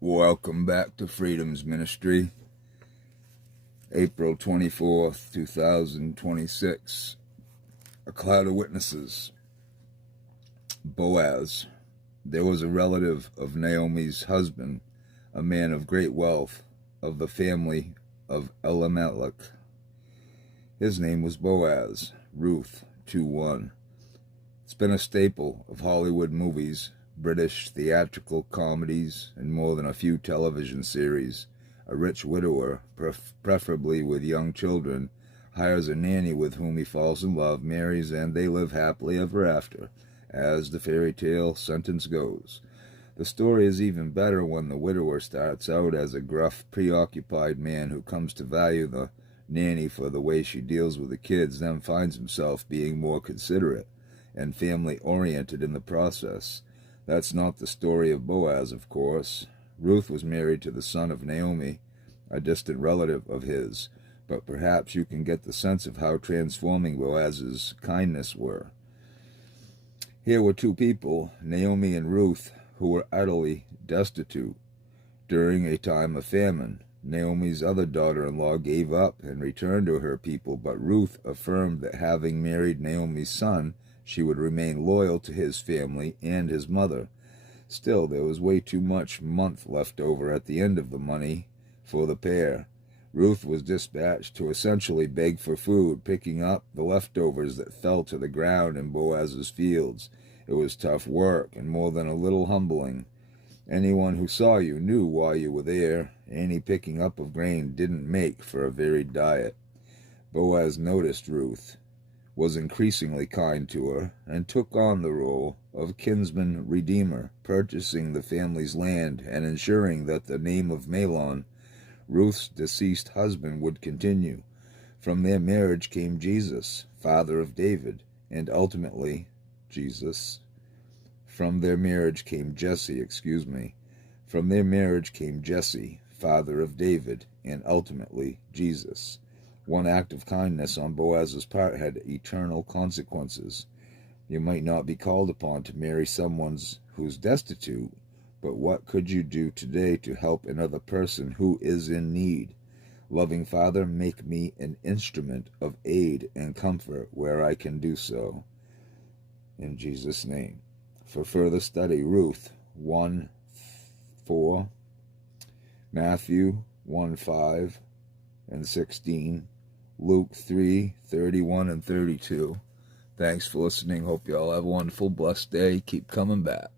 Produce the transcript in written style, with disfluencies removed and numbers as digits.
Welcome back to Freedom's Ministry, April 24th, 2026. A cloud of witnesses. Boaz. There was a relative of Naomi's husband, a man of great wealth, of the family of Elimelech. His name was Boaz. Ruth 2:1. It's been a staple of Hollywood movies, British theatrical comedies, and more than a few television series. A rich widower, preferably with young children, hires a nanny with whom he falls in love, marries, and they live happily ever after, as the fairy tale sentence goes. The story is even better when the widower starts out as a gruff, preoccupied man who comes to value the nanny for the way she deals with the kids, then finds himself being more considerate and family-oriented in the process. That's not the story of Boaz, of course. Ruth was married to the son of Naomi, a distant relative of his, but perhaps you can get the sense of how transforming Boaz's kindness were. Here were two people, Naomi and Ruth, who were utterly destitute during a time of famine. Naomi's other daughter-in-law gave up and returned to her people, but Ruth affirmed that having married Naomi's son, she would remain loyal to his family and his mother. Still, there was way too much month left over at the end of the money for the pair. Ruth was dispatched to essentially beg for food, picking up the leftovers that fell to the ground in Boaz's fields. It was tough work and more than a little humbling. Anyone who saw you knew why you were there. Any picking up of grain didn't make for a varied diet. Boaz noticed Ruth, was increasingly kind to her, and took on the role of kinsman redeemer, purchasing the family's land and ensuring that the name of Mahlon, Ruth's deceased husband, would continue. From their marriage came Jesus, father of David, and ultimately Jesus. From their marriage came Jesse, From their marriage came Jesse, father of David, and ultimately Jesus. One act of kindness on Boaz's part had eternal consequences. You might not be called upon to marry someone who's destitute, but what could you do today to help another person who is in need? Loving Father, make me an instrument of aid and comfort where I can do so. In Jesus' name. For further study, Ruth 1:4, Matthew 1:5 and 16, Luke 3:31 and 32. Thanks for listening. Hope you all have a wonderful, blessed day. Keep coming back.